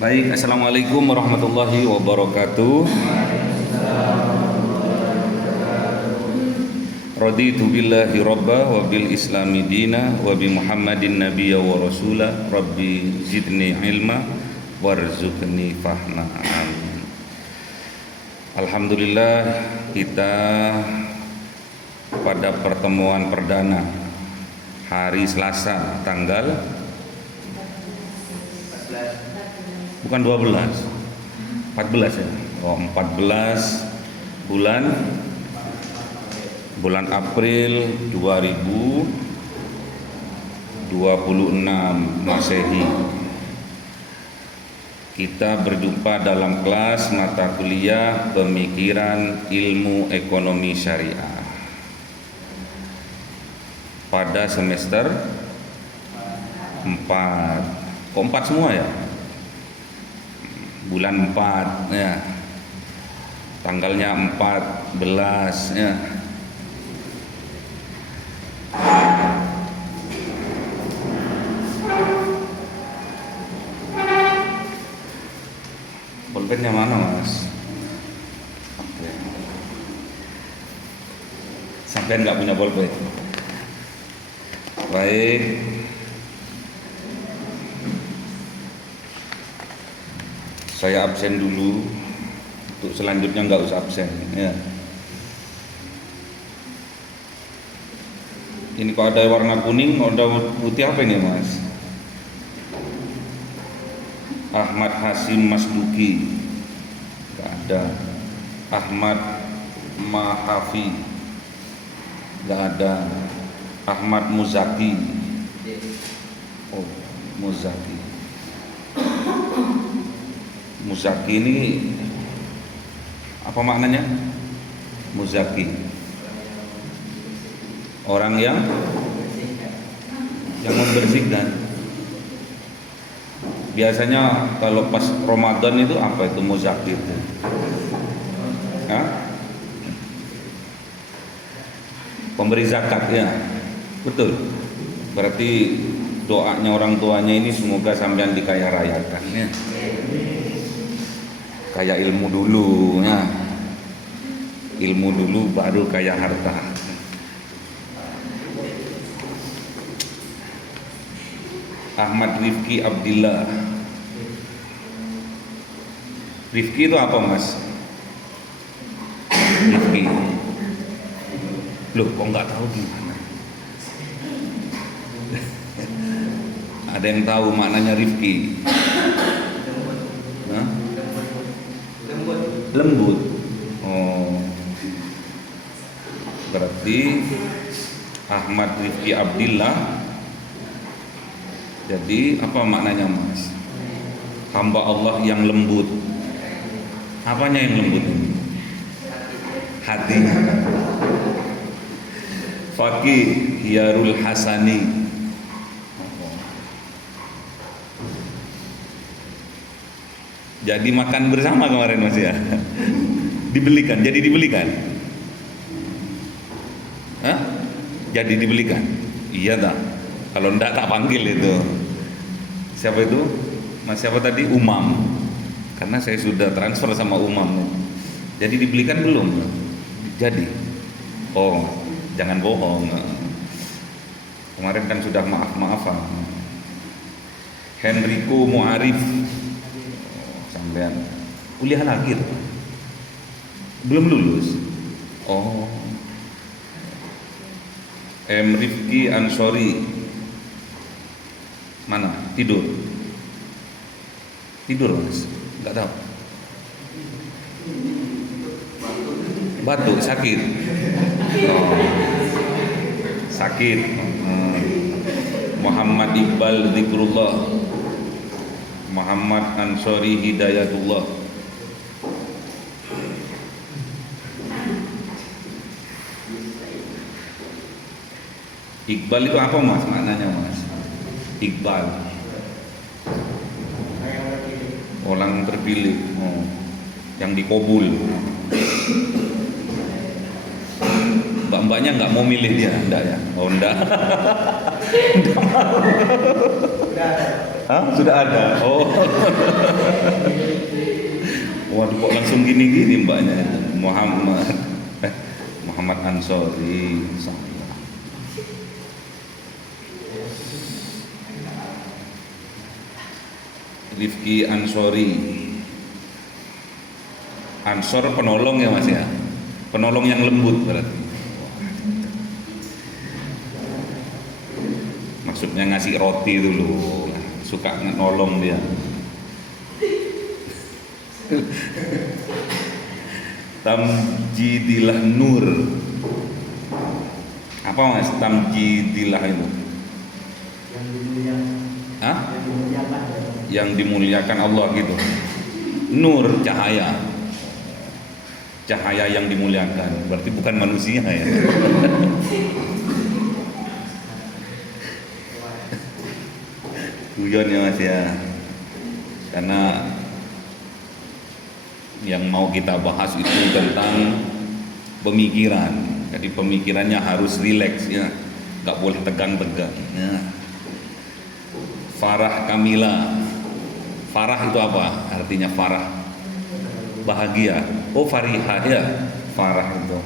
Baik, Assalamualaikum warahmatullahi wabarakatuh. Raditu billahi rabba wa bil islami dina wa bi Muhammadin nabiyya wa rasula rabbi zidni ilma warzuqni fahma. Amin. Alhamdulillah, kita pada pertemuan perdana hari Selasa tanggal bukan 12, 14 ya. Oh, 14 bulan April 2026 Masehi. Kita berjumpa dalam kelas mata kuliah Pemikiran Ilmu Ekonomi Syariah pada semester 4. Kok 4 semua ya? Bulan 4 ya. Tanggalnya 14 ya. Pulpennya mana, Mas? Oke. Sampai nggak punya pulpen. Baik. Saya absen dulu. Untuk selanjutnya nggak usah absen ya. Ini kok ada warna kuning, ada putih apa ini, Mas? Ahmad Hasim Masduki, nggak ada. Ahmad Mahafi, nggak ada. Ahmad Muzaki, oh Muzaki. Muzaki ini apa maknanya? Muzaki, orang yang membersihkan. Biasanya kalau pas Ramadan itu apa itu muzaki itu? Hah? Pemberi zakat ya, betul. Berarti doanya orang tuanya ini semoga sampean dikaya rayakan ya. Kaya ilmu dulu ya. Ilmu dulu baru kaya harta. Ahmad Rifki Abdillah. Rifki itu apa, Mas? Rifki. Loh, kok nggak tahu gimana? Ada yang tahu maknanya Rifki? Hah? Lembut. Oh. Berarti Ahmad Rifki Abdillah. Jadi apa maknanya, Mas? Hamba Allah yang lembut. Apanya yang lembut? Hatinya. Faqih Hiyarul Hasani. Jadi makan bersama kemarin, Mas ya. Dibelikan, jadi dibelikan. Hah? Jadi dibelikan. Iya tak? Kalau enggak tak panggil itu. Siapa itu? Mas siapa tadi? Umam. Karena saya sudah transfer sama Umam. Jadi dibelikan belum? Jadi. Oh, jangan bohong. Kemarin kan sudah maaf-maafan. Henrico Muarif. Sampean kuliah lagi tuh. Belum lulus. Oh. M. Rifki Ansori. Mana? Tidur, Mas? Enggak tahu. Batuk, sakit. Oh. Sakit. Muhammad Iqbal Zikrullah. Muhammad Ansori Hidayatullah. Iqbal itu apa, Mas? Maknanya, Mas? Iqbal, orang terpilih, oh, yang dikobul. Mbak-mbaknya nggak mau milih dia, enggak ya? Oh enggak. Ah, sudah ada. Oh. Waduh, kok langsung gini-gini mbaknya. Muhammad Ansori. Rifki Ansori. Ansor penolong ya Mas ya. Penolong yang lembut berarti. Maksudnya ngasih roti dulu. Suka nolong dia. Tamjidilah Nur. Apa Mas Tamjidilah itu? Yang dimuliakan. Hah? Yang dimuliakan. Yang dimuliakan Allah gitu. Nur, cahaya. Cahaya yang dimuliakan. Berarti bukan manusia ya. Guyon ya Mas ya. Karena yang mau kita bahas itu tentang pemikiran. Jadi pemikirannya harus rileks ya. Gak boleh tegang-tegang ya. Farah Kamila. Farah itu apa? Artinya farah bahagia. Oh farihah ya. Farah itu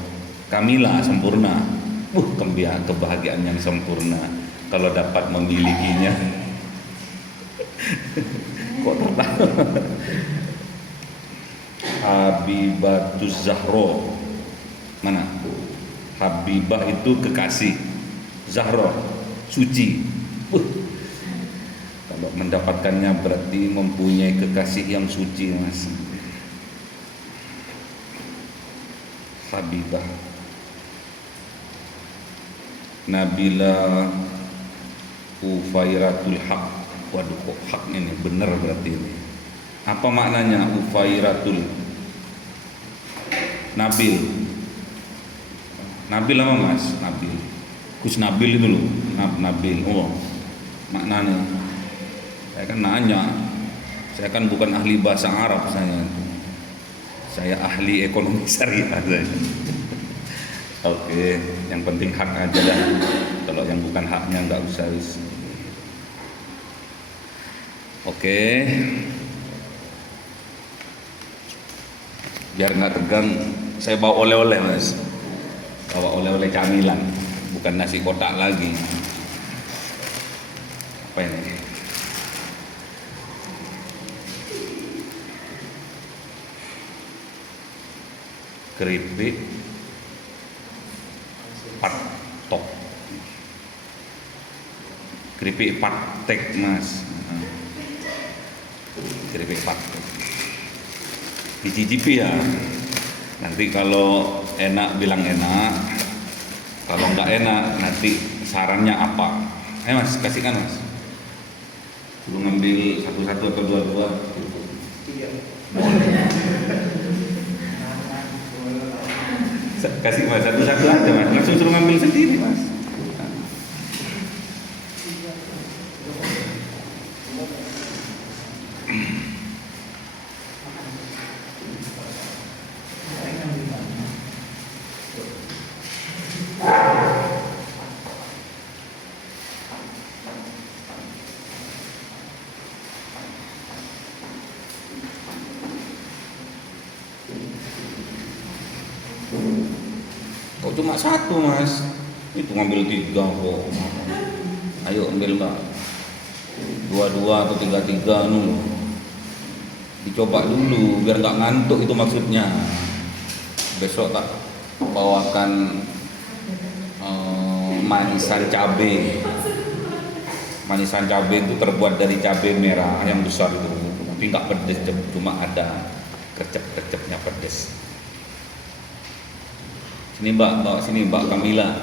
Kamila, sempurna. Kebahagiaan yang sempurna kalau dapat memilikinya. Kok tertawa? Habibatus Zahro. Mana? Habibah itu kekasih. Zahro suci. Kalau mendapatkannya berarti mempunyai kekasih yang suci Mas. Habibah. Nabila Ufairatul Haq. Waduh kok hak ini bener berarti ini. Apa maknanya Ufairatul? Nabil. Nabil apa Mas? Nabil. Kus Nabil itu loh. Nabil. Oh. Maknanya. Saya kan nanya. Saya kan bukan ahli bahasa Arab saya. Saya ahli ekonomi syariah saya. Oke, yang penting hak aja dah. Kalau yang bukan haknya nggak usah. Oke. Biar nggak tegang, saya bawa oleh-oleh Mas. Bawa oleh-oleh camilan, bukan nasi kotak lagi. Apa ini? Keripik patok. Keripik patek Mas. Keripik patek. Dicicipi ya. Nanti kalau enak bilang enak. Kalau nggak enak nanti sarannya apa? Ayo Mas, kasihkan Mas. Suruh ngambil satu-satu atau dua-dua. Kasih Mas satu-satu aja Mas. Langsung suruh ngambil sendiri Mas. Kok cuma satu Mas? Itu ngambil tiga kok. Ayo ambil Mbak. Dua-dua atau tiga-tiga anu. Dicoba dulu biar nggak ngantuk itu maksudnya. Besok tak bawakan manisan cabe. Manisan cabe itu terbuat dari cabe merah yang besar itu. Tapi nggak pedes, cuma ada kecep-kecepnya pedes. Sini Mbak, bawa sini Mbak Kamila.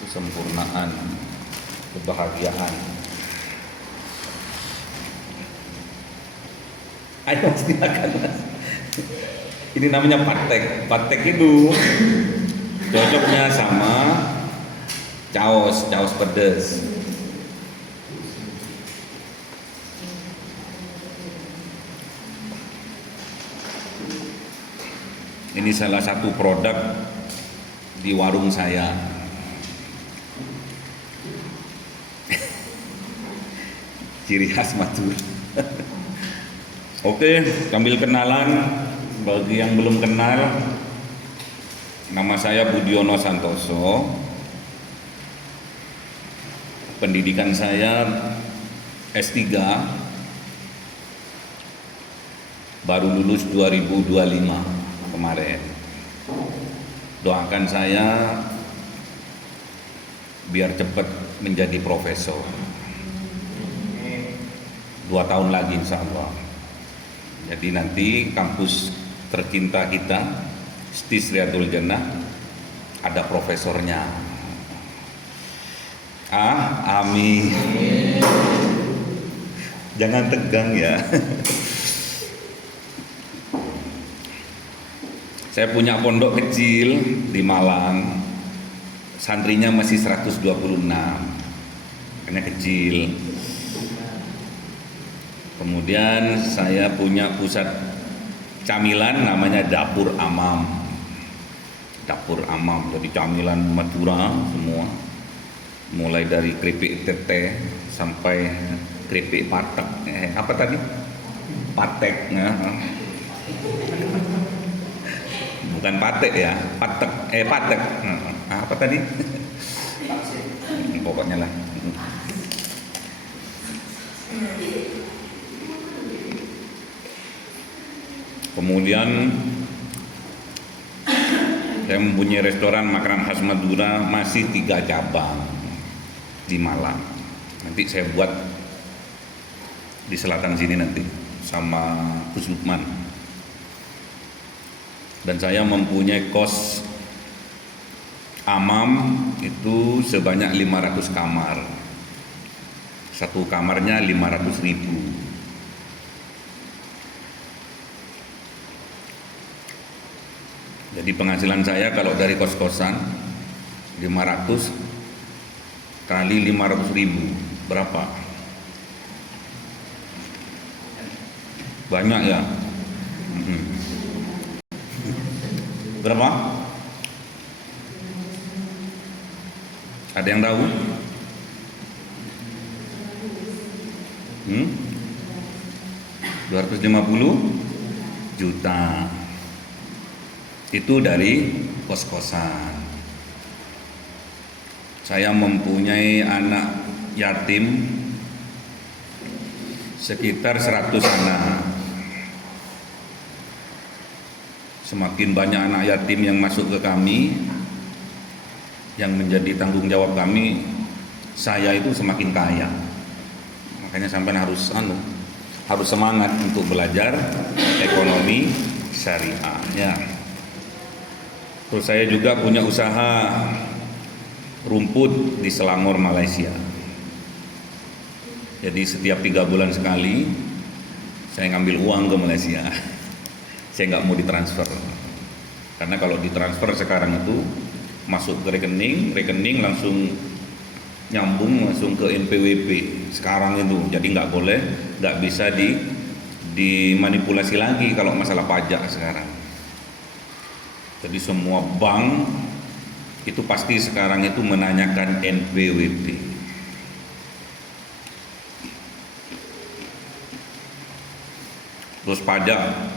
Kesempurnaan, kebahagiaan. Ayo silakan Mas. Ini namanya patek. Patek itu cocoknya sama caos pedes. Ini salah satu produk di warung saya. Ciri khas Madura. Oke, sambil kenalan, bagi yang belum kenal, nama saya Budiono Santoso. Pendidikan saya S3, baru lulus 2025 kemarin. Doakan saya biar cepat menjadi profesor. 2 tahun lagi insya Allah. Jadi nanti kampus tercinta kita, Stis Riyadul Jannah, ada profesornya. Amin. Jangan tegang ya. Saya punya pondok kecil di Malang, santrinya masih 126, karena kecil. Kemudian saya punya pusat camilan namanya Dapur Amam. Dapur Amam, jadi camilan Madura semua. Mulai dari keripik tete sampai keripik patek. Apa tadi? Patek. Nah. Bukan patek ya, patek. Patek. Apa tadi? Pokoknya lah. Kemudian saya mempunyai restoran makanan khas Madura, masih 3 cabang di Malang. Nanti saya buat di selatan sini nanti sama Gus Lukman. Dan saya mempunyai kos Amam itu sebanyak 500 kamar. Satu kamarnya 500.000. Jadi penghasilan saya kalau dari kos-kosan 500 kali 500.000 berapa? Banyak ya? Berapa? Ada yang tahu? 250 juta. Itu dari kos-kosan. Saya mempunyai anak yatim sekitar 100 anak. Semakin banyak anak yatim yang masuk ke kami, yang menjadi tanggung jawab kami, saya itu semakin kaya. Makanya sampai harus semangat untuk belajar ekonomi syariah. Ya. Terus saya juga punya usaha rumput di Selangor, Malaysia. Jadi setiap 3 bulan sekali saya ngambil uang ke Malaysia. Saya nggak mau ditransfer, karena kalau ditransfer sekarang itu masuk ke rekening langsung nyambung langsung ke NPWP sekarang itu. Jadi nggak bisa dimanipulasi lagi kalau masalah pajak sekarang. Jadi semua bank itu pasti sekarang itu menanyakan NPWP. Terus pajak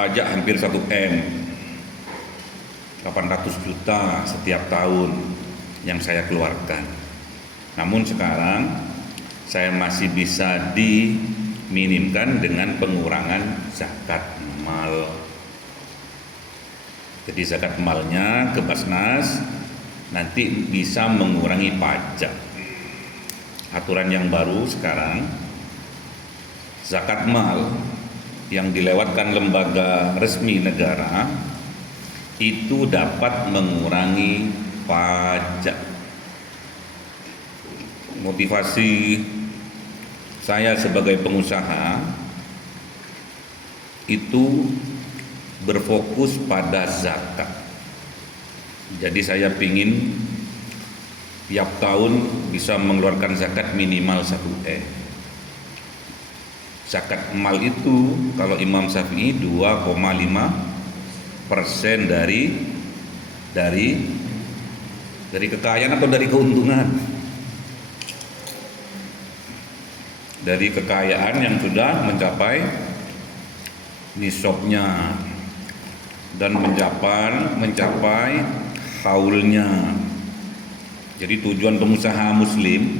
hampir 1 M, 800 juta setiap tahun yang saya keluarkan. Namun sekarang saya masih bisa diminimkan dengan pengurangan zakat mal. Jadi zakat malnya ke Basnas nanti bisa mengurangi pajak. Aturan yang baru sekarang, zakat mal yang dilewatkan lembaga resmi negara itu dapat mengurangi pajak. Motivasi saya sebagai pengusaha itu berfokus pada zakat. Jadi saya ingin tiap tahun bisa mengeluarkan zakat minimal 1 M. Zakat mal itu kalau Imam Syafi'i 2,5% dari kekayaan atau dari keuntungan. Dari kekayaan yang sudah mencapai nisabnya dan mencapai haulnya. Jadi tujuan pengusaha muslim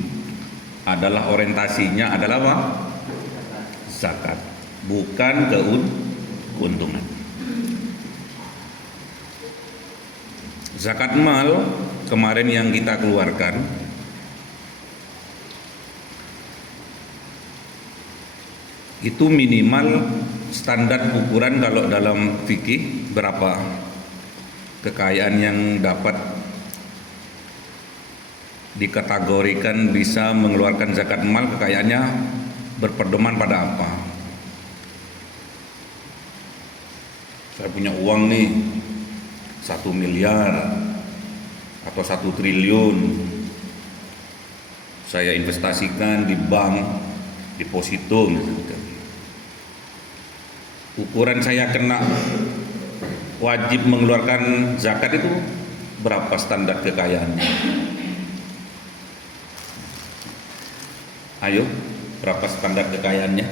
adalah orientasinya adalah apa? Zakat, bukan keuntungan. Zakat mal kemarin yang kita keluarkan itu minimal standar ukuran kalau dalam fikih berapa kekayaan yang dapat dikategorikan bisa mengeluarkan zakat mal, kekayaannya berpedoman pada apa? Saya punya uang nih 1 miliar atau 1 triliun, saya investasikan di bank deposito misalkan. Ukuran saya kena wajib mengeluarkan zakat itu berapa standar kekayaannya? Ayo, berapa standar kekayaannya?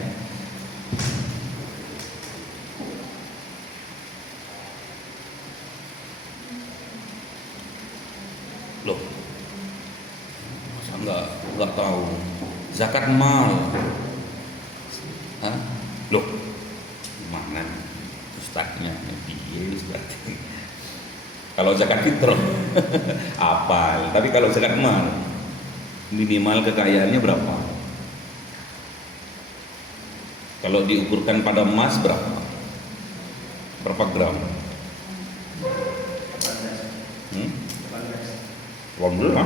Loh, masa nggak tahu? Zakat mal, hah? Loh, mana ustadznya? Kalau zakat fitrah apal, tapi kalau zakat mal minimal kekayaannya berapa? Kalau diukurkan pada emas berapa? Berapa gram? 18.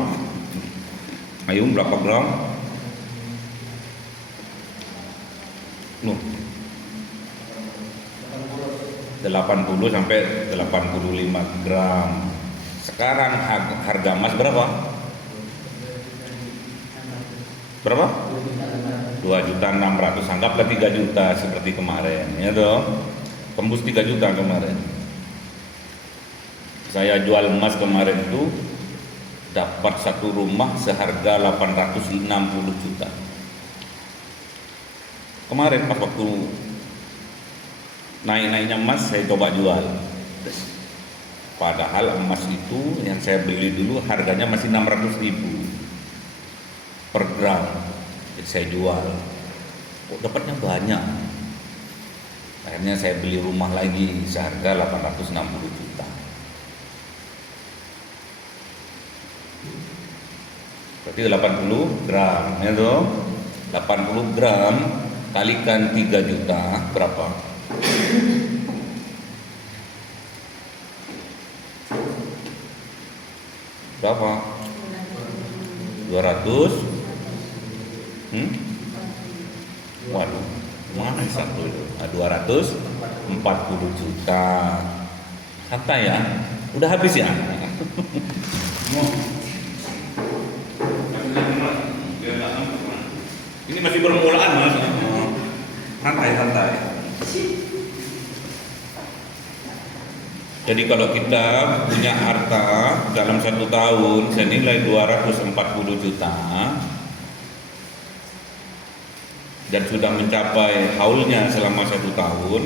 Ayo berapa gram? Loh, 80 sampai 85 gram. Sekarang harga emas berapa? Berapa? 2.600.000, anggaplah 3 juta seperti kemarin, ya toh. Tembus 3 juta kemarin. Saya jual emas kemarin itu dapat satu rumah seharga 860 juta. Kemarin pas waktu naik-naiknya emas saya coba jual. Padahal emas itu yang saya beli dulu harganya masih 600.000 per gram. Jadi saya jual. Kok dapatnya banyak? Akhirnya saya beli rumah lagi seharga 860 juta. Berarti 80 gram, ya toh? 80 gram kalikan 3 juta berapa? Berapa? 200? Waduh, mana satu itu? 240 juta. Santai ya? Udah habis ya? Ini masih permulaan mas. Santai. Jadi kalau kita punya harta dalam 1 tahun senilai 240 juta dan sudah mencapai haulnya selama 1 tahun,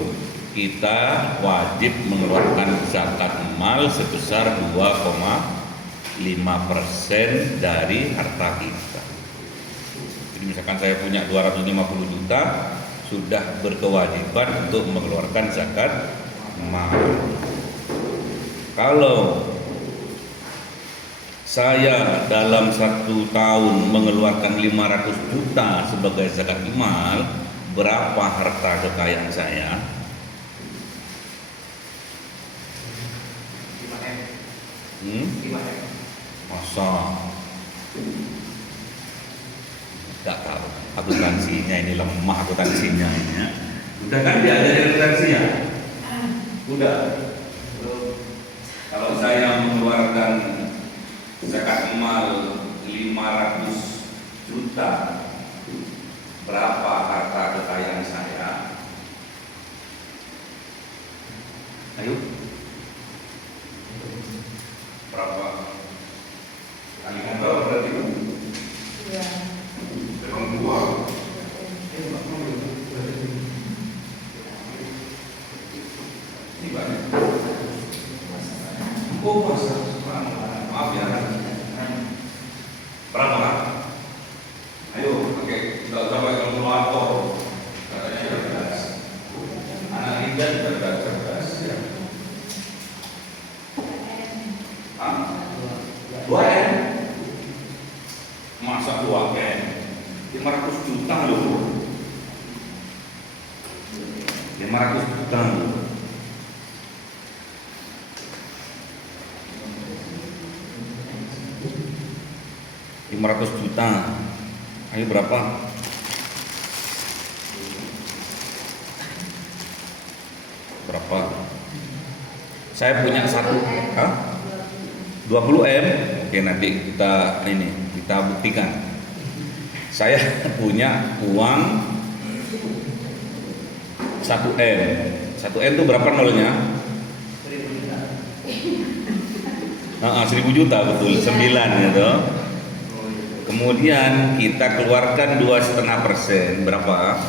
kita wajib mengeluarkan zakat mal sebesar 2,5% dari harta kita. Jadi misalkan saya punya 250 juta, sudah berkewajiban untuk mengeluarkan zakat mal. Kalau saya dalam 1 tahun mengeluarkan 500 juta sebagai zakat mal, berapa harta kekayaan saya? Masa? Tidak tahu. Akuntansinya ini lemah, akuntansinya ini ya. Udah kan diajarin akuntansi ya? Udah. Kalau saya mengeluarkan zakat mal 500 juta, berapa harta kekayaan saya? berapa? Kalikan berapa berarti? Iya. Memang dua. Ini banyak. Oh, masa? Maaf ya. Berapa? Ayo, oke. Tidak usah pakai kalkulator. Katanya cerdas. Anak Indah cerdas. Ya. Dua M. Masa 2 M? 500 juta loh. 500 juta loh. $500 juta. Ayo berapa? Berapa? Saya punya satu, 20 M. Oke, nanti kita buktikan. Saya punya uang 1 M. 1 M itu berapa nolnya? 1.000 juta, betul, 9 gitu. Kemudian kita keluarkan 2,5%, berapa?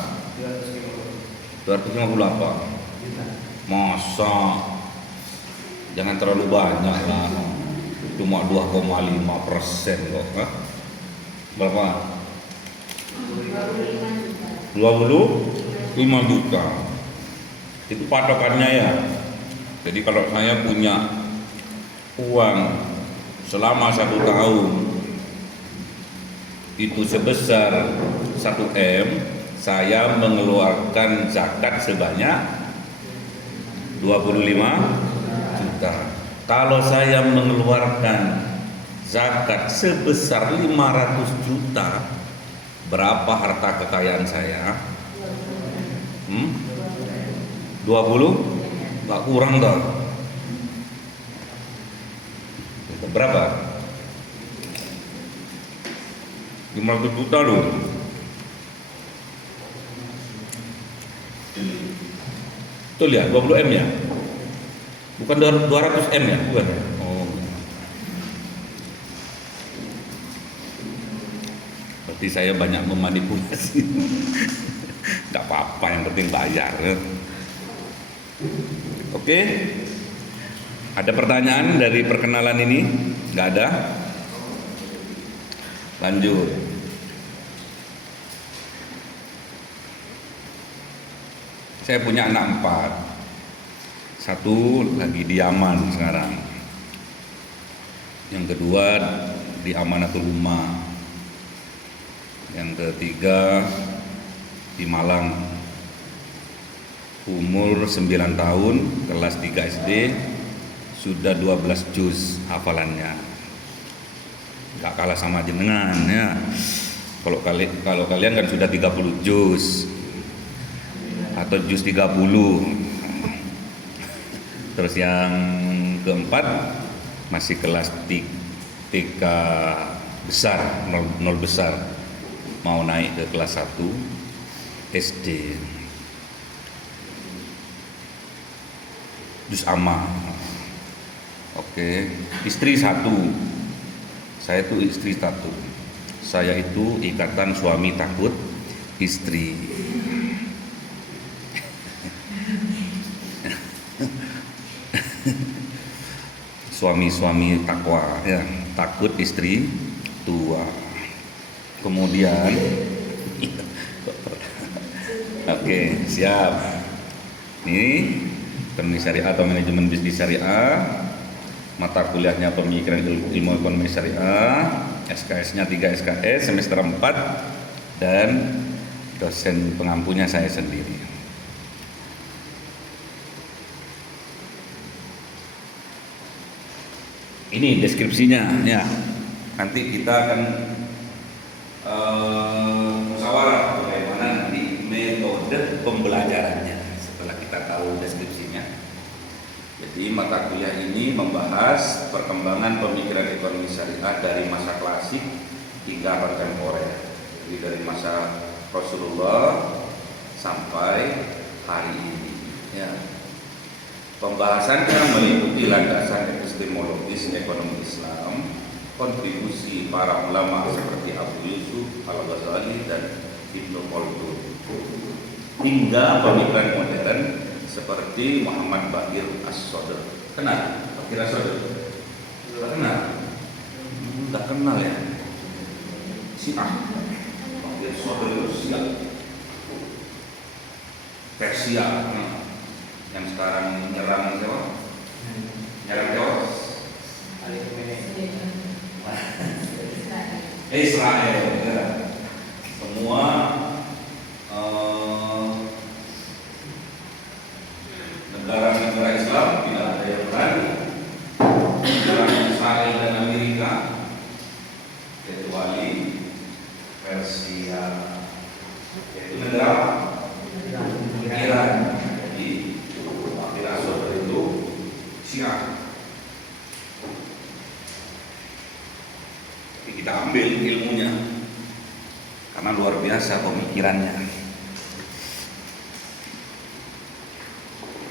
258. Masa? Jangan terlalu banyak lah. Cuma 2,5% kok. Berapa? 25 juta. Itu patokannya ya. Jadi kalau saya punya uang selama 1 tahun itu sebesar 1 M, saya mengeluarkan zakat sebanyak 25 juta. Kalau saya mengeluarkan zakat sebesar 500 juta, berapa harta kekayaan saya? 20? Nggak kurang dong. Berapa? 500 juta loh. Betul ya, 20 M ya? Bukan 200 M ya? Bukan. Oh. Berarti saya banyak memanipulasi. Gak apa-apa, yang penting bayar. Oke. Ada pertanyaan dari perkenalan ini? Gak ada? Lanjut. Saya punya anak 4. 1 lagi di Yaman sekarang. Yang kedua di Amanatul Ummah. Yang ketiga di Malang. Umur 9 tahun, kelas 3 SD, sudah 12 juz hafalannya. Gak kalah sama jenengan ya. Kalau kalian kan sudah 30 juz atau juz 30. Terus yang keempat masih kelas TK besar, 0 besar, mau naik ke kelas 1 SD. Juz amma. Oke, istri 1. Saya itu istri 1. Saya itu ikatan suami takut istri. Suami-suami takwa ya, takut istri tua. Kemudian oke, siap. Ini ekonomi syariah atau manajemen bisnis syariah. Mata kuliahnya pemikiran ilmu ekonomi syariah. SKS-nya 3 SKS semester 4 dan dosen pengampunya saya sendiri. Ini deskripsinya ya. Nanti kita akan musyawarah bagaimana nanti metode pembelajarannya setelah kita tahu deskripsinya. Jadi mata kuliah ini membahas perkembangan pemikiran ekonomi syariah dari masa klasik hingga kontemporer. Jadi dari masa Rasulullah sampai hari ini. Ya. Pembahasannya meliputi landasan epistemologis ekonomi Islam, kontribusi para ulama seperti Abu Yusuf Al-Ghazali dan Ibnu Khaldun, hingga pemikiran modern seperti Muhammad Baqir As-Sadr. Kenal Baqir As-Sadr? Tidak kenal? Tidak kenal ya? Syiah. Baqir As-Sadr itu Syiah. Persia yang sekarang nyerang siapa? Nyerang siapa? Israel. Ya. Semua negara-negara Islam tidak ada yang berani menyerang Israel dan Amerika kecuali Persia, yaitu negara Iran. Jadi Baqir As-Sadr itu Syiah. Tapi kita ambil ilmunya karena luar biasa pemikirannya.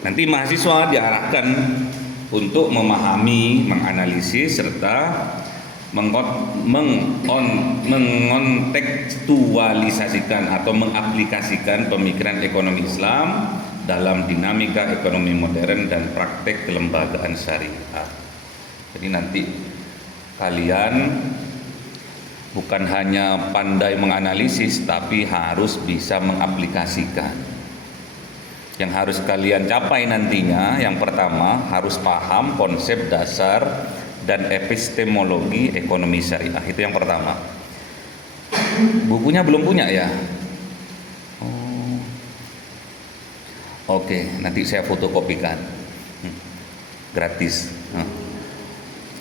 Nanti mahasiswa diarahkan untuk memahami, menganalisis serta mengontekstualisasikan atau mengaplikasikan pemikiran ekonomi Islam dalam dinamika ekonomi modern dan praktek kelembagaan syariah. Jadi nanti kalian bukan hanya pandai menganalisis, tapi harus bisa mengaplikasikan. Yang harus kalian capai nantinya, yang pertama harus paham konsep dasar dan epistemologi ekonomi syariah. Itu yang pertama. Bukunya belum punya ya? Oh. Oke, nanti saya fotokopikan. Gratis.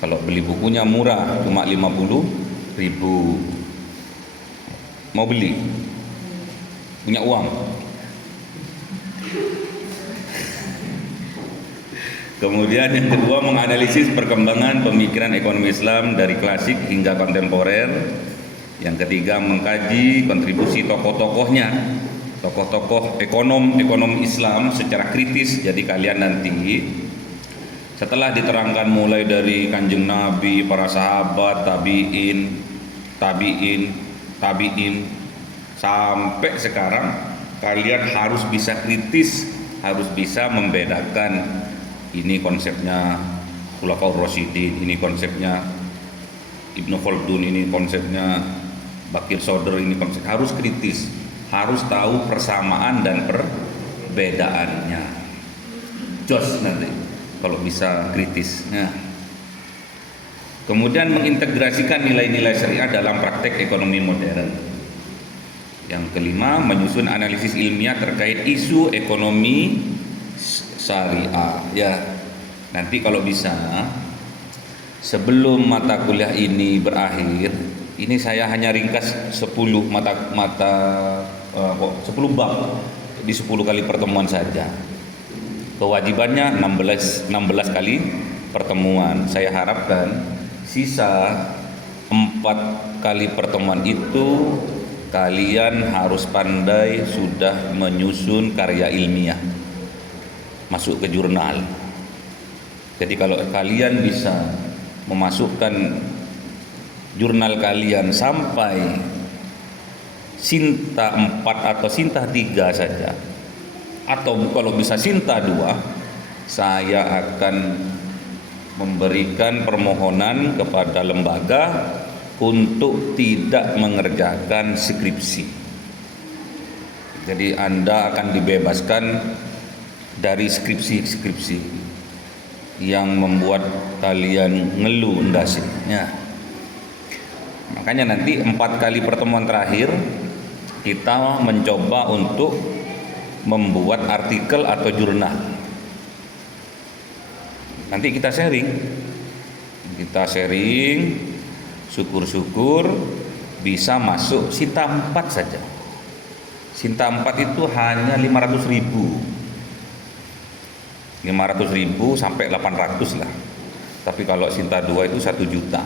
Kalau beli bukunya murah, cuma 50.000. Mau beli? Punya uang? Kemudian yang kedua, menganalisis perkembangan pemikiran ekonomi Islam dari klasik hingga kontemporer. Yang ketiga, mengkaji kontribusi tokoh-tokohnya, tokoh-tokoh ekonom Islam secara kritis. Jadi kalian nanti setelah diterangkan mulai dari Kanjeng Nabi, para sahabat, tabi'in sampai sekarang, kalian harus bisa kritis, harus bisa membedakan ini konsepnya Khulafaur Rasyidin, ini konsepnya Ibnu Khaldun, ini konsepnya Baqir As-Sadr, ini konsep, harus kritis, harus tahu persamaan dan perbedaannya. Jos nanti kalau bisa kritis. Nah. Kemudian mengintegrasikan nilai-nilai syariah dalam praktek ekonomi modern. Yang kelima, menyusun analisis ilmiah terkait isu ekonomi syariah. Ya, nanti kalau bisa sebelum mata kuliah ini berakhir, ini saya hanya ringkas 10 bab di 10 kali pertemuan saja. Kewajibannya 16 kali pertemuan. Saya harapkan sisa 4 kali pertemuan itu kalian harus pandai sudah menyusun karya ilmiah, masuk ke jurnal. Jadi kalau kalian bisa memasukkan jurnal kalian sampai Sinta 4 atau Sinta 3 saja, atau kalau bisa Sinta 2, saya akan memberikan permohonan kepada lembaga untuk tidak mengerjakan skripsi. Jadi Anda akan dibebaskan dari skripsi yang membuat kalian ngeluh ndasnya. Makanya nanti 4 kali pertemuan terakhir kita mencoba untuk membuat artikel atau jurnal. Nanti kita sharing, syukur-syukur bisa masuk Sinta 4 saja. Sinta 4 itu hanya 500.000 sampai 800 lah. Tapi kalau Sinta 2 itu 1 juta.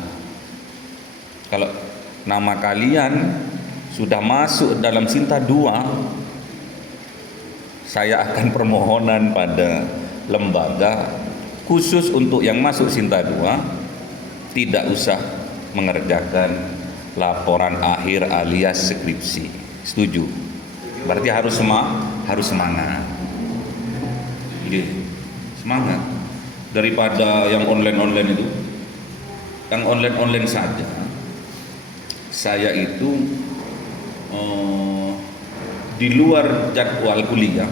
Kalau nama kalian sudah masuk dalam Sinta 2, saya akan permohonan pada lembaga khusus untuk yang masuk Sinta 2 tidak usah mengerjakan laporan akhir alias skripsi. Setuju? Berarti harus semangat. Jadi semangat daripada yang online itu. Yang online saja. Saya itu di luar jadwal kuliah,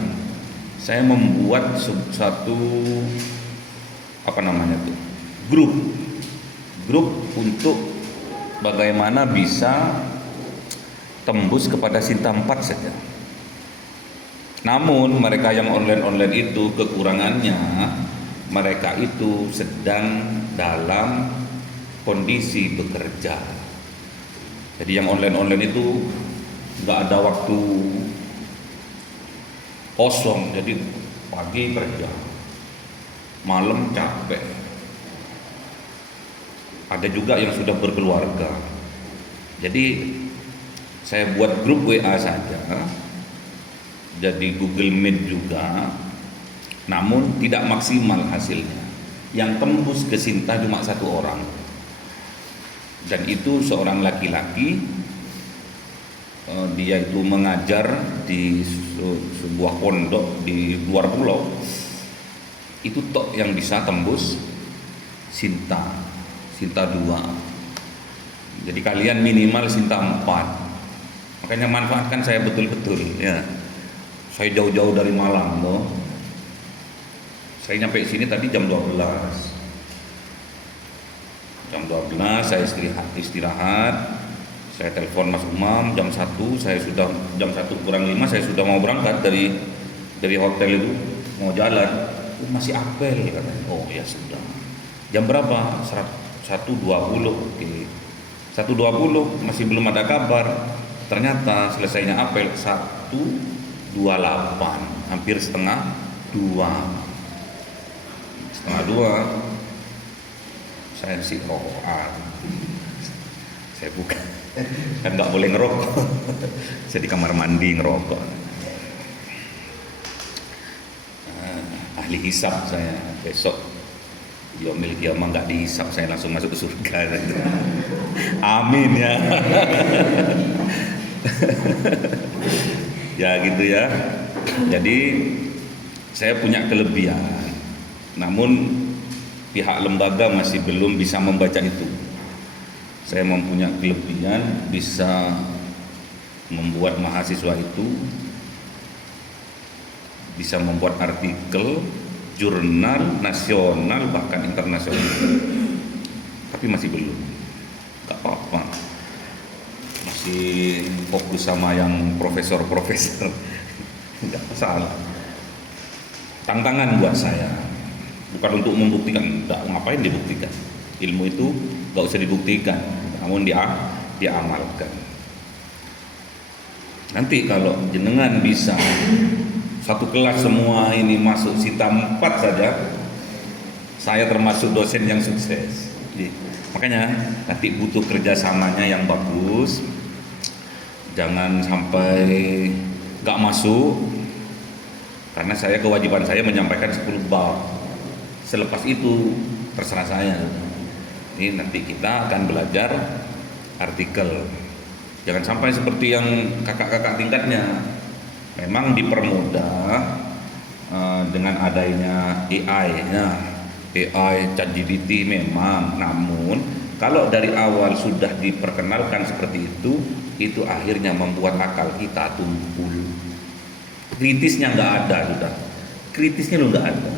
saya membuat satu grup untuk bagaimana bisa tembus kepada Sinta 4 saja. Namun mereka yang online itu kekurangannya mereka itu sedang dalam kondisi bekerja. Jadi yang online itu nggak ada waktu kosong, jadi pagi kerja, malam capek. Ada juga yang sudah berkeluarga. Jadi saya buat grup WA saja, jadi Google Meet juga, namun tidak maksimal hasilnya. Yang tembus ke Sinta cuma 1 orang, dan itu seorang laki-laki. Dia itu mengajar di sebuah pondok di luar pulau. Itu tok yang bisa tembus Sinta 2. Jadi kalian minimal Sinta 4. Makanya manfaatkan saya betul-betul ya. Saya jauh-jauh dari Malang loh. Saya nyampe sini tadi jam 12. Jam 12 saya istirahat. Saya telepon Mas Umam jam 1, jam 1:05 saya sudah mau berangkat dari hotel itu, mau jalan. Masih apel katanya. Oh ya sudah. Jam berapa? 1:20. Oke. 1:20 masih belum ada kabar. Ternyata selesainya apel 1:28, hampir setengah 2. Setengah 2 saya si rokokan. Saya buka, kan nggak boleh ngerokok. Saya di kamar mandi ngerokok. Ahli hisab saya, besok yaumil qiyamah nggak dihisab, saya langsung masuk ke surga. Amin ya. Ya gitu ya. Jadi saya punya kelebihan, namun pihak lembaga masih belum bisa membaca itu. Saya mempunyai kelebihan bisa membuat mahasiswa itu bisa membuat artikel jurnal nasional bahkan internasional, tapi masih belum. Gak apa-apa, masih fokus sama yang profesor-profesor. Gak masalah. Tantangan buat saya bukan untuk membuktikan, enggak, ngapain dibuktikan. Ilmu itu gak usah dibuktikan, namun diamalkan. Nanti kalau jenengan bisa satu kelas semua ini masuk Sinta 4 saja, saya termasuk dosen yang sukses. Jadi, makanya nanti butuh kerjasamanya yang bagus. Jangan sampai gak masuk, karena kewajiban saya menyampaikan 10 bab. Selepas itu terserah saya. Ini nanti kita akan belajar artikel. Jangan sampai seperti yang kakak-kakak tingkatnya. Memang dipermudah dengan adanya AI. Nah, AI, ChatGPT memang. Namun kalau dari awal sudah diperkenalkan seperti itu akhirnya membuat akal kita tumpul. Kritisnya nggak ada sudah. Kritisnya lo nggak ada.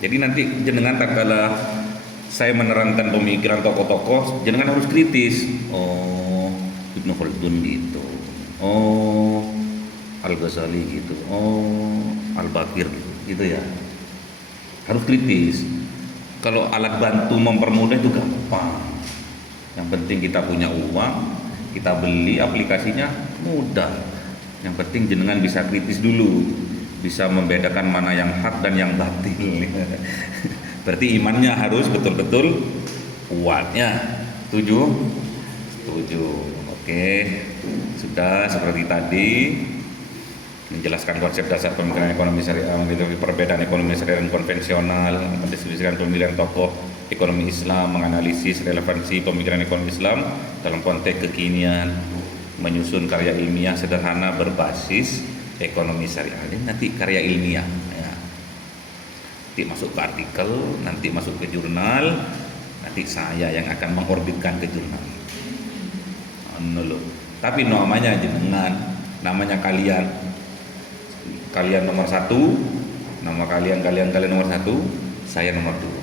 Jadi nanti jenengan tak kalah saya menerangkan pemikiran tokoh-tokoh, jenengan harus kritis. Oh, Ibnu Khaldun gitu. Oh, Al-Ghazali gitu. Oh, Al-Baqir gitu ya. Harus kritis. Kalau alat bantu mempermudah itu gampang. Yang penting kita punya uang, kita beli aplikasinya mudah. Yang penting jenengan bisa kritis dulu, bisa membedakan mana yang hak dan yang batil. Berarti imannya harus betul-betul kuatnya. Setuju? Setuju. Oke. Sudah seperti tadi. menjelaskan konsep dasar pemikiran ekonomi syariah, memiliki perbedaan ekonomi syariah dan konvensional, mendiskusikan pemilihan tokoh ekonomi Islam, menganalisis relevansi pemikiran ekonomi Islam dalam konteks kekinian, menyusun karya ilmiah sederhana berbasis ekonomi syariah. Ini nanti karya ilmiah, ya. Nanti masuk ke artikel, nanti masuk ke jurnal, nanti saya yang akan mengorbitkan ke jurnal. Tapi namanya jenengan, namanya kalian nomor satu, nama kalian nomor satu, saya nomor dua.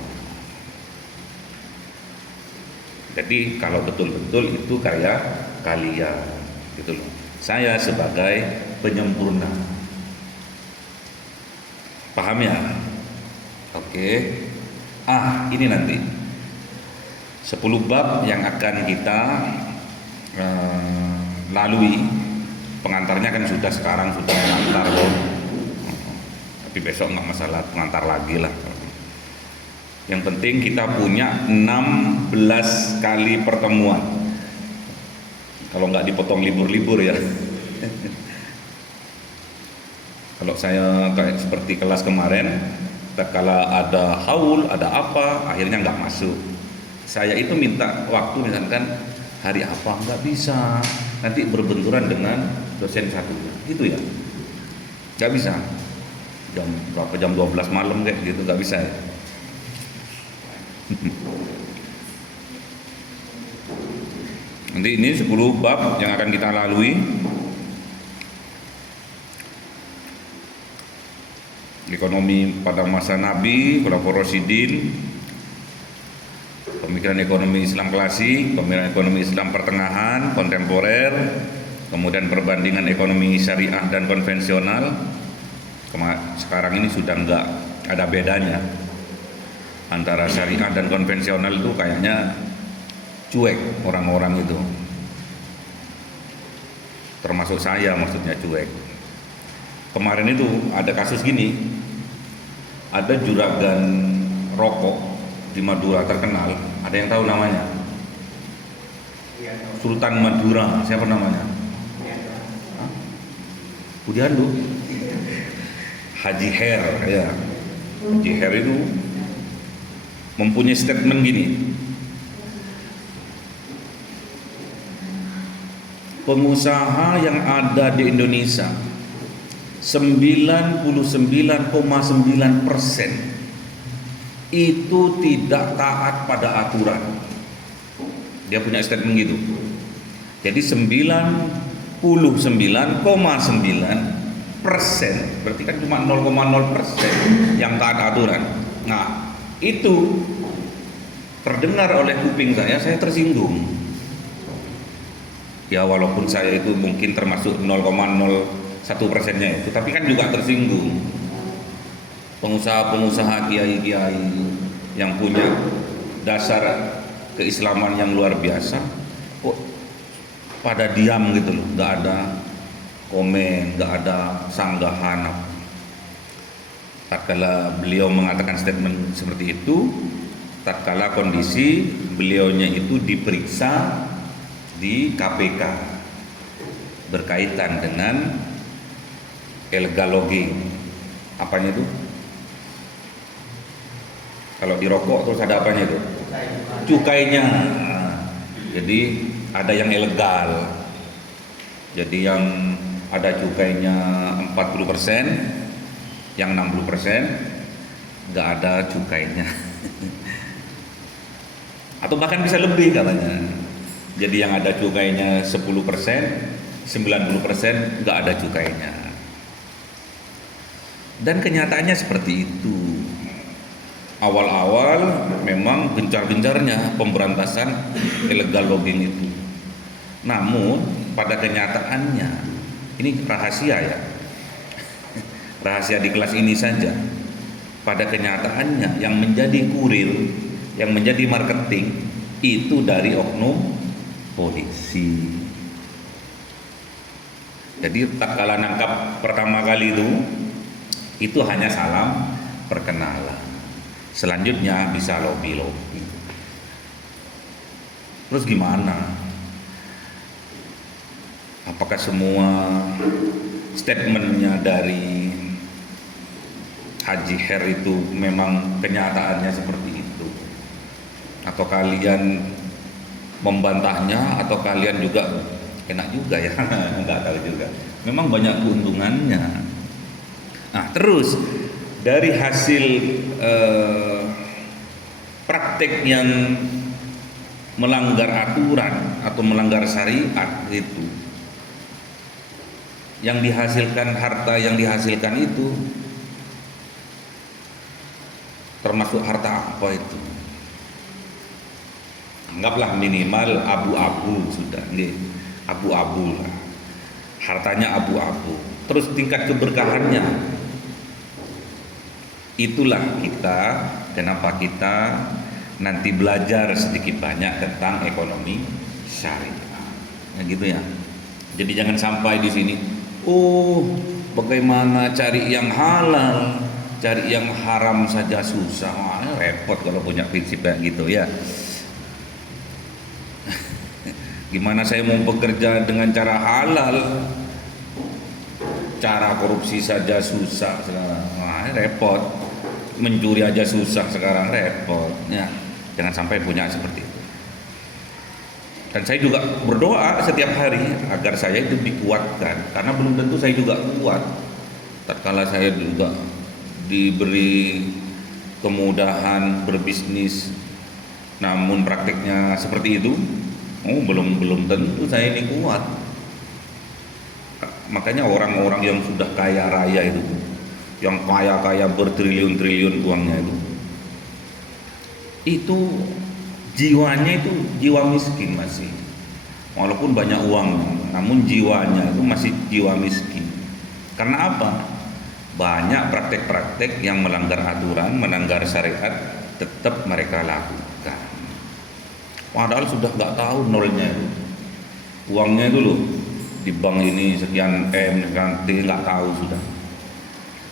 Jadi kalau betul-betul itu karya kalian, gitu loh. Saya sebagai penyempurna. Paham ya? Oke. Ini nanti 10 bab yang akan kita lalui. Pengantarnya kan sudah mengantar loh. Tapi besok nggak masalah pengantar lagi lah. Yang penting kita punya 16 kali pertemuan. Kalau nggak dipotong libur-libur ya. Kalau saya kayak seperti kelas kemarin, kala ada haul, ada apa, akhirnya nggak masuk. Saya itu minta waktu misalkan hari apa, nggak bisa. Nanti berbenturan dengan dosen satu, gitu ya. Nggak bisa. Jam 12 malam kayak gitu, nggak bisa ya. Nanti ini 10 bab yang akan kita lalui. Ekonomi pada masa Nabi, Khulafaur Rasyidin, pemikiran ekonomi Islam klasik, pemikiran ekonomi Islam pertengahan, kontemporer, kemudian perbandingan ekonomi syariah dan konvensional. Sekarang ini sudah nggak ada bedanya antara syariah dan konvensional, itu kayaknya cuek orang-orang itu, termasuk saya, maksudnya cuek. Kemarin itu ada kasus gini, ada juragan rokok di Madura terkenal, ada yang tahu namanya? Sultan Madura, siapa namanya? Budiandu. Haji Her, ya. Haji Her itu mempunyai statement gini, pengusaha yang ada di Indonesia 99,9% itu tidak taat pada aturan. Dia punya statement gitu. Jadi 99,9% berarti kan cuma 0,0% yang taat aturan. Nah, itu terdengar oleh kuping saya tersinggung. Ya walaupun saya itu mungkin termasuk 0,01%-nya itu, tapi kan juga tersinggung. Pengusaha-pengusaha, kiai-kiai yang punya dasar keislaman yang luar biasa kok pada diam gitu loh, nggak ada komen, nggak ada sanggahan. Tatkala beliau mengatakan statement seperti itu, tatkala kondisi beliaunya itu diperiksa di KPK berkaitan dengan illegal logging. Apanya itu? Kalau di rokok terus ada apanya itu? Cukainya. Jadi ada yang ilegal. Jadi yang ada cukainya 40%, yang 60% nggak ada cukainya. Atau bahkan bisa lebih katanya. Jadi yang ada cukainya 10%, 90% nggak ada cukainya. Dan kenyataannya seperti itu. Awal-awal memang gencar-gencarnya pemberantasan illegal logging itu. Namun pada kenyataannya, ini rahasia ya, rahasia di kelas ini saja. Pada kenyataannya yang menjadi kurir, yang menjadi marketing itu dari oknum polisi. Jadi tak kala nangkap pertama kali itu hanya salam perkenalan. Selanjutnya bisa lobby-lobby. Terus gimana? Apakah semua statementnya dari Haji Her itu memang kenyataannya seperti itu, atau kalian membantahnya, atau kalian juga enak juga ya nggak tahu juga. Memang banyak keuntungannya. Nah, terus dari hasil praktek yang melanggar aturan atau melanggar syariat itu, yang dihasilkan, harta yang dihasilkan itu termasuk harta apa itu? Anggaplah minimal abu-abu sudah, nih abu-abu lah, hartanya abu-abu. Terus tingkat keberkahannya, itulah kenapa kita nanti belajar sedikit banyak tentang ekonomi syariah, nah, gitu ya. Jadi jangan sampai di sini, bagaimana cari yang halal, cari yang haram saja susah. Wah, repot kalau punya prinsip kayak gitu ya. Gimana saya mau bekerja dengan cara halal, cara korupsi saja susah sekarang. Wah, repot. Mencuri aja susah sekarang, repot ya. Jangan sampai punya seperti itu. Dan saya juga berdoa setiap hari agar saya itu dikuatkan, karena belum tentu saya juga kuat tatkala saya juga diberi kemudahan berbisnis namun praktiknya seperti itu. Belum tentu saya ini kuat. Makanya orang-orang yang sudah kaya raya itu, yang kaya bertriliun-triliun uangnya itu jiwanya itu jiwa miskin masih. Walaupun banyak uang, namun jiwanya itu masih jiwa miskin. Karena apa? Banyak praktek-praktek yang melanggar aturan, melanggar syariat tetap mereka lakukan. Padahal sudah nggak tahu nolnya itu. Uangnya itu loh, di bank ini sekian M, sekian T, nggak tahu sudah.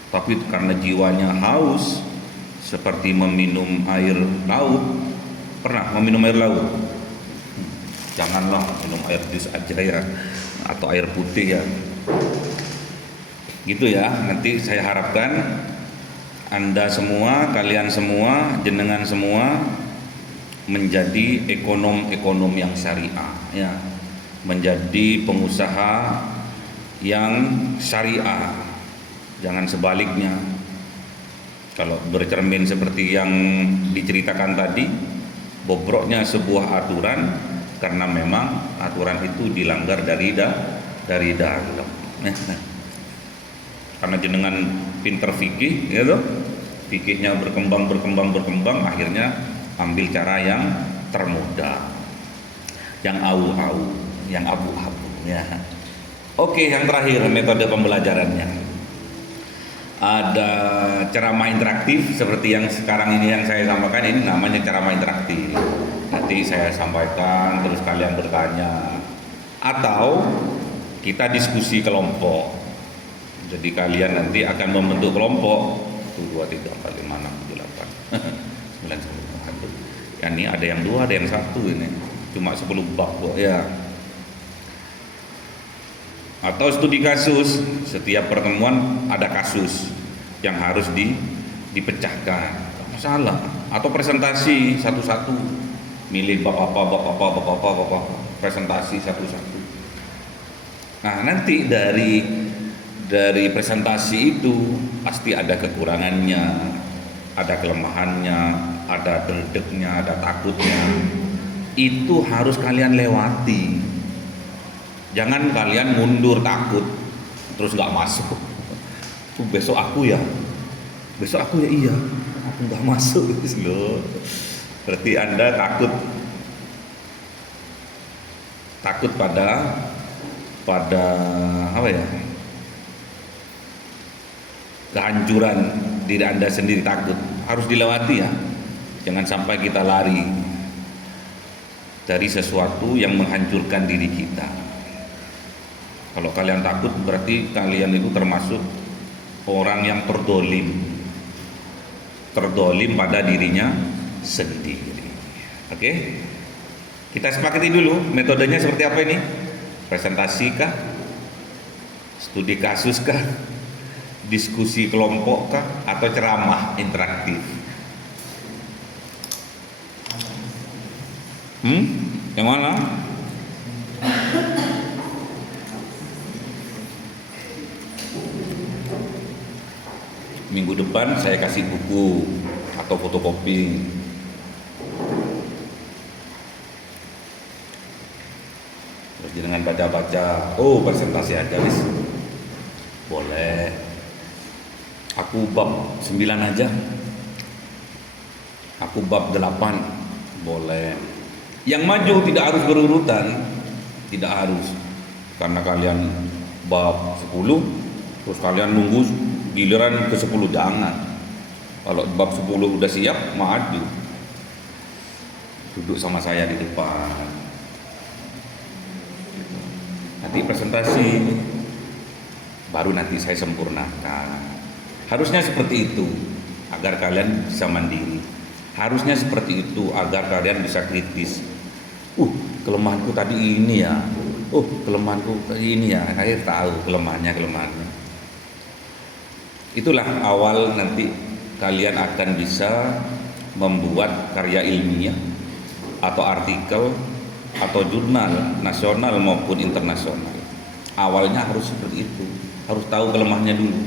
Tapi karena jiwanya haus, seperti meminum air laut. Pernah meminum air laut? Janganlah minum air jus aja ya, atau air putih ya. Gitu ya. Nanti saya harapkan Anda semua, kalian semua, jenengan semua menjadi ekonom yang syariah ya. Menjadi pengusaha yang syariah. Jangan sebaliknya. Kalau bercermin seperti yang diceritakan tadi, bobroknya sebuah aturan karena memang aturan itu dilanggar dari dalam. Karena jenengan pinter fikih, gitu, fikihnya berkembang, akhirnya ambil cara yang termudah, yang yang abu-abu. Ya. Oke, yang terakhir metode pembelajarannya. Ada ceramah interaktif seperti yang sekarang ini yang saya sampaikan, ini namanya ceramah interaktif. Nanti saya sampaikan terus kalian bertanya, atau kita diskusi kelompok. Jadi kalian nanti akan membentuk kelompok 1, 2, 3, 4, 5, 6, 7, 8 9, 10. Ya, ini ada yang 2, ada yang 1 ini. Cuma 10 bab kok ya. Atau studi kasus, setiap pertemuan ada kasus yang harus dipecahkan, masalah. Atau presentasi satu-satu, milih bab apa, presentasi satu-satu. Nah, nanti dari presentasi itu pasti ada kekurangannya, ada kelemahannya, ada derdeknya, ada takutnya. Itu harus kalian lewati. Jangan kalian mundur takut terus nggak masuk. Besok aku ya iya, aku nggak masuk loh. Berarti Anda takut pada apa ya? Kehancuran diri Anda sendiri, takut. Harus dilewati ya. Jangan sampai kita lari dari sesuatu yang menghancurkan diri kita. Kalau kalian takut berarti kalian itu termasuk orang yang terdolim pada dirinya sendiri. Oke? Kita sepakati dulu metodenya seperti apa ini? Presentasi kah? Studi kasus kah? Diskusi kelompok kah? Atau ceramah interaktif? Yang mana? Minggu depan saya kasih buku atau fotokopi. Terus dengan baca-baca, oh presentasi aja wis. Boleh. Aku bab 9 aja. Aku bab 8. Boleh. Yang maju tidak harus berurutan. Tidak harus. Karena kalian bab 10, terus kalian nunggu giliran ke 10, jangan. Kalau bab 10 udah siap, maju. Duduk sama saya di depan. Nanti presentasi, baru nanti saya sempurnakan. Harusnya seperti itu, agar kalian bisa mandiri. Harusnya seperti itu, agar kalian bisa kritis. Kelemahanku tadi ini ya. Kelemahanku ini ya. Saya tahu kelemahannya. Itulah awal nanti kalian akan bisa membuat karya ilmiah atau artikel atau jurnal nasional maupun internasional. Awalnya harus seperti itu, harus tahu kelemahannya dulu.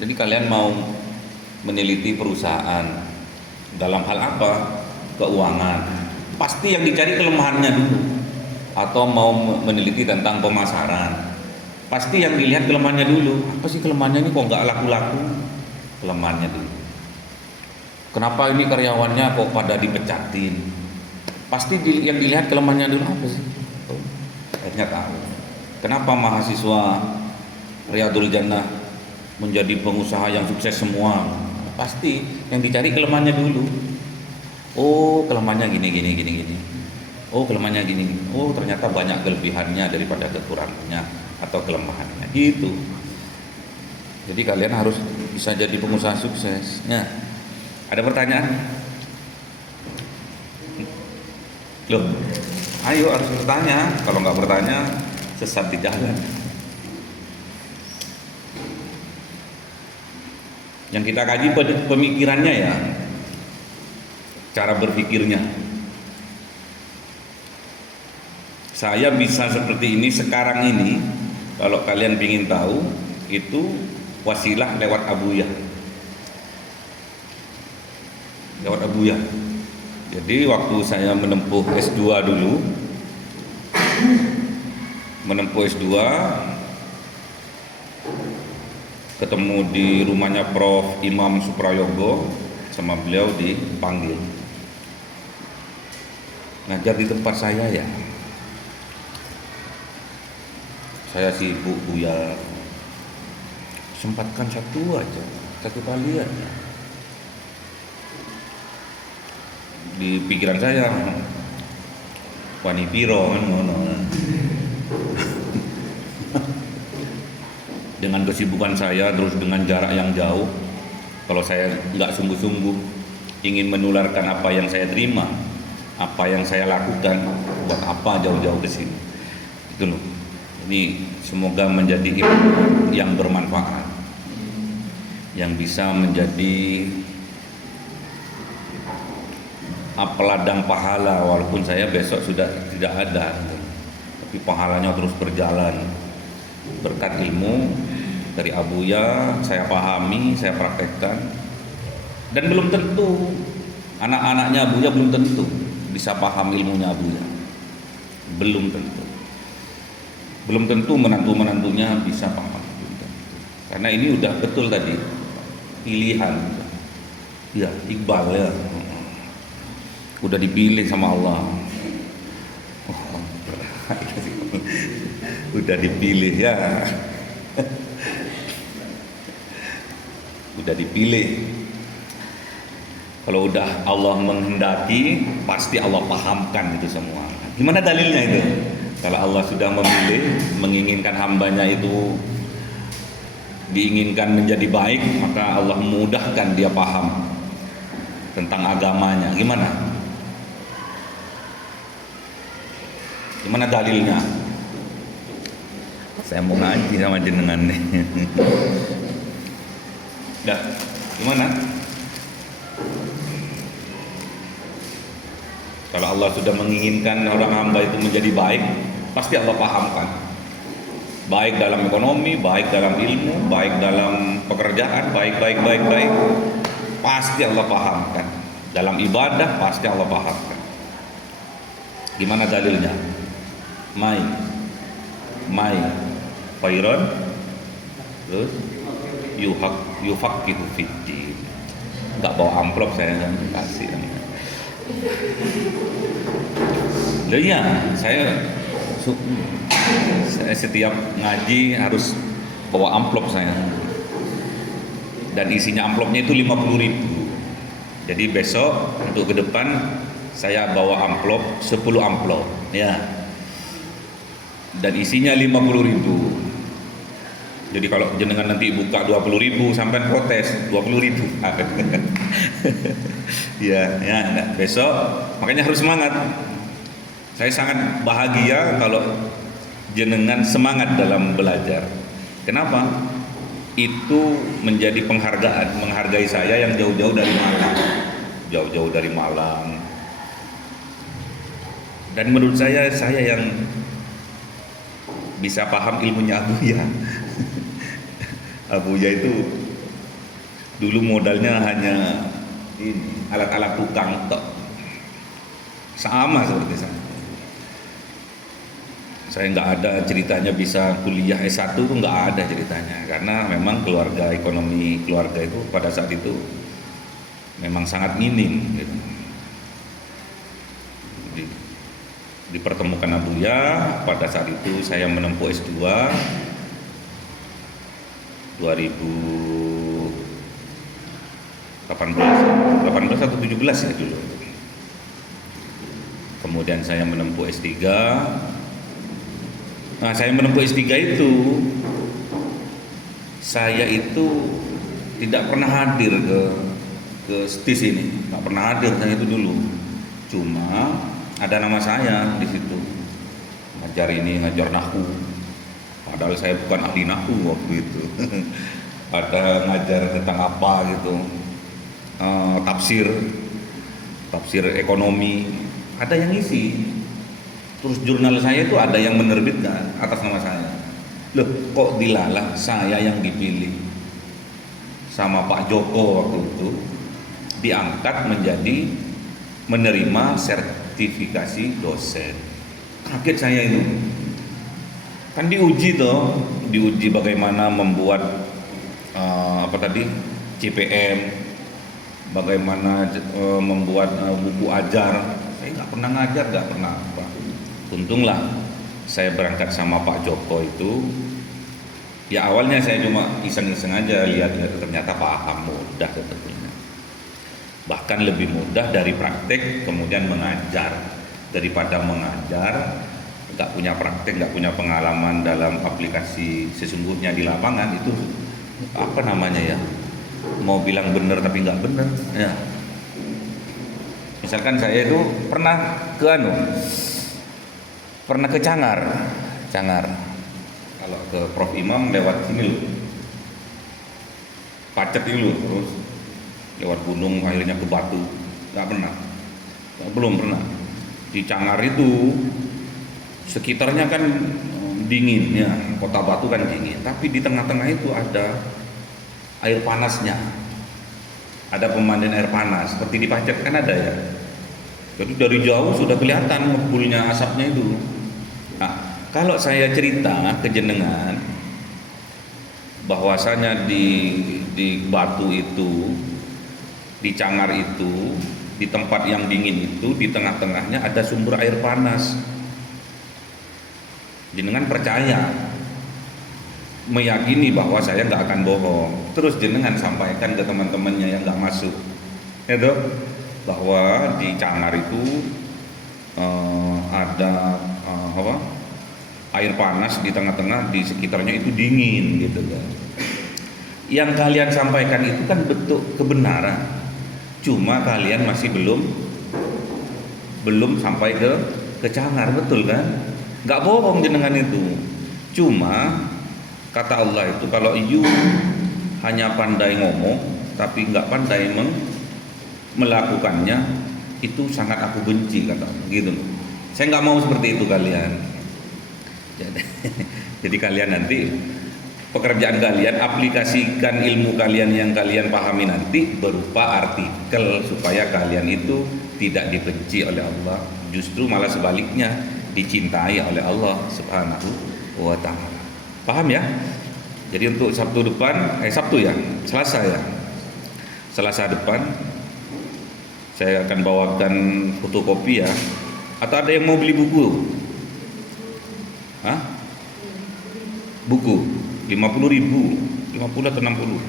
Jadi kalian mau meneliti perusahaan dalam hal apa? Keuangan. Pasti yang dicari kelemahannya dulu. Atau mau meneliti tentang pemasaran, pasti yang dilihat kelemahannya dulu. Apa sih kelemahannya ini kok nggak laku-laku? Kelemahannya dulu. Kenapa ini karyawannya kok pada dipecatin? Pasti yang dilihat kelemahannya dulu. Apa sih? Akhirnya tahu. Kenapa mahasiswa Riyadul Jannah menjadi pengusaha yang sukses semua? Pasti yang dicari kelemahannya dulu. Kelemahannya gini. Kelemahannya gini. Ternyata banyak kelebihannya daripada kekurangannya atau kelemahannya. Gitu. Jadi kalian harus bisa jadi pengusaha sukses. Nah, ada pertanyaan? Loh, ayo harus bertanya. Kalau nggak bertanya, sesat di jalan. Yang kita kaji pemikirannya ya, cara berpikirnya. Saya bisa seperti ini sekarang ini, kalau kalian ingin tahu, itu wasilah lewat Abuya. Lewat Abuya. Jadi waktu saya menempuh S2 dulu, ketemu di rumahnya Prof. Imam Suprayogo, sama beliau dipanggil. Ngajar di tempat saya ya. Saya sibuk Buya, sempatkan satu kali aja. Di pikiran saya, wani piro kan ngono. Dengan kesibukan saya, terus dengan jarak yang jauh, kalau saya nggak sungguh-sungguh ingin menularkan apa yang saya terima, apa yang saya lakukan, buat apa jauh-jauh ke sini? Itu loh. Ini semoga menjadi ilmu yang bermanfaat, yang bisa menjadi peladang pahala, walaupun saya besok sudah tidak ada, tapi pahalanya terus berjalan berkat ilmu dari Abuya. Saya pahami, saya praktekkan, dan belum tentu anak-anaknya Abuya belum tentu bisa paham ilmunya Abuya, belum tentu menantu-menantunya bisa paham, karena ini udah betul tadi pilihan ya, Iqbal ya, udah dipilih sama Allah. Udah dipilih ya. Udah dipilih. Kalau udah Allah menghendaki, pasti Allah pahamkan itu semua. Gimana dalilnya itu? Kalau Allah sudah memilih, menginginkan hambanya itu diinginkan menjadi baik, maka Allah memudahkan dia paham tentang agamanya. Gimana dalilnya? Saya mau ngaji sama jenengan nih. Dah, gimana? Kalau Allah sudah menginginkan orang hamba itu menjadi baik, pasti Allah pahamkan. Baik dalam ekonomi, baik dalam ilmu, baik dalam pekerjaan, baik. Pasti Allah pahamkan. Dalam ibadah, pasti Allah pahamkan. Gimana dalilnya? Mai khairan, terus yufaqihu fiddin. Enggak bawa amplop saya kan kasih. Loh iya, saya setiap ngaji harus bawa amplop saya. Dan isinya amplopnya itu 50.000. Jadi besok untuk ke depan saya bawa amplop 10 amplop ya. Dan isinya 50.000. Jadi kalau jenengan nanti buka 20.000 sampai protes 20.000. ya, besok makanya harus semangat. Saya sangat bahagia kalau jenengan semangat dalam belajar. Kenapa? Itu menjadi penghargaan, menghargai saya yang jauh-jauh dari Malang. Jauh-jauh dari Malang. Dan menurut saya yang bisa paham ilmunya Abuya. Abuya itu dulu modalnya hanya ini, alat-alat tukang tok. Sama seperti saya. Saya nggak ada ceritanya bisa kuliah S1 tuh nggak ada ceritanya, karena memang ekonomi keluarga itu pada saat itu memang sangat minim gitu. Dipertemukan Abuya, pada saat itu saya menempuh S2 18 atau 17 ya dulu. Kemudian saya menempuh S3. Nah, saya menempuh S3 itu saya itu tidak pernah hadir ke STIS ini, nggak pernah hadir saya itu dulu. Cuma ada nama saya di situ. Ngajar nahwu. Padahal saya bukan ahli nahwu waktu itu. Ada ngajar tentang apa gitu. Tafsir ekonomi. Ada yang isi. Terus jurnal saya itu ada yang menerbitkan atas nama saya. Loh, kok dilalah saya yang dipilih sama Pak Joko waktu itu diangkat menjadi menerima sertifikasi dosen. Kaget saya itu. Kan diuji bagaimana membuat CPM, bagaimana membuat buku ajar. Saya nggak pernah ngajar, nggak pernah apa. Untunglah saya berangkat sama Pak Joko itu. Ya awalnya saya cuma iseng-iseng aja lihat ternyata paham, mudah tentunya. Bahkan lebih mudah dari praktek kemudian mengajar. Daripada mengajar nggak punya praktek, nggak punya pengalaman dalam aplikasi sesungguhnya di lapangan, itu apa namanya ya, mau bilang benar tapi nggak benar ya. Misalkan saya itu pernah ke Cangar. Kalau ke Prof Imam lewat sini loh, Pacet dulu, terus lewat gunung akhirnya ke Batu. Belum pernah. Di Cangar itu sekitarnya kan dingin ya, kota Batu kan dingin, tapi di tengah-tengah itu ada air panasnya, ada pemandian air panas seperti di Pacet kan ada ya. Jadi dari jauh sudah kelihatan ngebulnya asapnya itu. Nah, kalau saya cerita ke jenengan bahwasanya di Batu itu, di Cangar itu, di tempat yang dingin itu, di tengah-tengahnya ada sumber air panas. Jenengan percaya, meyakini bahwa saya nggak akan bohong. Terus jenengan sampaikan ke teman-temannya yang nggak masuk, itu bahwa di Cangar itu ada air panas di tengah-tengah, di sekitarnya itu dingin gitu kan. Yang kalian sampaikan itu kan bentuk kebenaran, cuma kalian masih belum sampai ke Cangar, betul kan? Nggak bohong jenengan itu. Cuma kata Allah itu kalau you hanya pandai ngomong tapi nggak pandai melakukannya, itu sangat aku benci, kata Allah, gitu. Saya nggak mau seperti itu kalian. Jadi kalian nanti pekerjaan kalian aplikasikan ilmu kalian yang kalian pahami nanti berupa artikel supaya kalian itu tidak dibenci oleh Allah, justru malah sebaliknya dicintai oleh Allah Subhanahu wa taala. Paham ya? Jadi untuk Sabtu depan, Selasa depan saya akan bawakan fotokopi ya. Atau ada yang mau beli buku? Hah? Buku 50.000, 50 atau 60.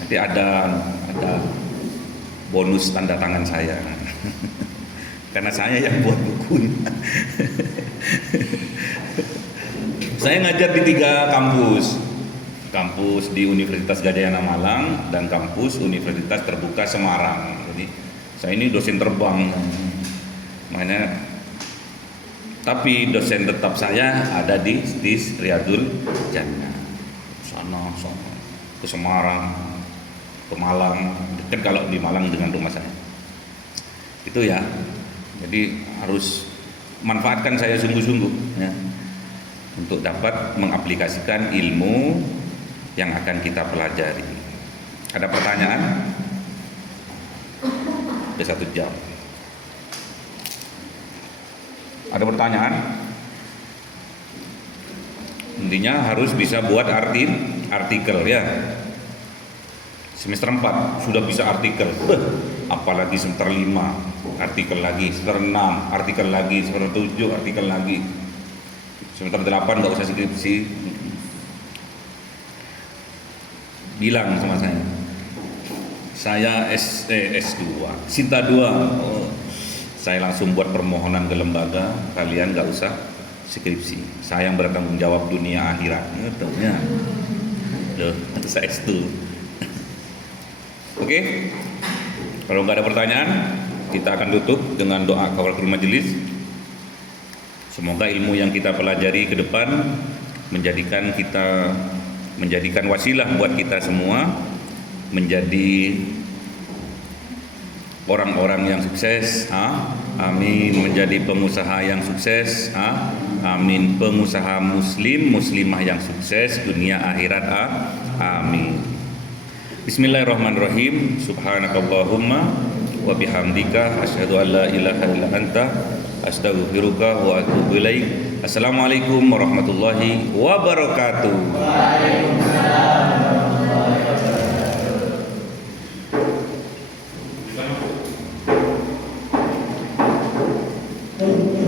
Nanti ada bonus tanda tangan saya. Karena saya yang buat bukunya. Saya ngajar di 3 kampus. Kampus di Universitas Gadjah Malang dan kampus Universitas Terbuka Semarang. Jadi saya ini dosen terbang. Makanya tapi dosen tetap saya ada di Riyadul Jannah. Sana ke Semarang, ke Malang, dekat kalau di Malang dengan rumah saya. Itu ya. Jadi harus manfaatkan saya sungguh-sungguh ya, untuk dapat mengaplikasikan ilmu yang akan kita pelajari. Ada pertanyaan? Udah 1 jam. Ada pertanyaan? Intinya harus bisa buat artikel ya. Semester 4 sudah bisa artikel. Apalagi semester 5 artikel lagi, semester 6 artikel lagi, semester 7 artikel lagi. Semester 8 enggak usah skripsi. Bilang sama saya S2 Sinta 2. Saya langsung buat permohonan ke lembaga, kalian nggak usah skripsi, saya yang bertanggung jawab dunia akhirat gitu ya. Saya S2. Oke, kalau nggak ada pertanyaan kita akan tutup dengan doa kafaratul majelis. Semoga ilmu yang kita pelajari ke depan menjadikan wasilah buat kita semua menjadi orang-orang yang sukses, amin. Menjadi pengusaha yang sukses, amin. Pengusaha muslimah yang sukses dunia akhirat, amin. Bismillahirrahmanirrahim. Subhanakallahumma wa bihamdika asyhadu an la ilaha illa anta astaghfiruka wa atubu ilaik. Assalamualaikum warahmatullahi wabarakatuh. Waalaikumsalam. Thank you.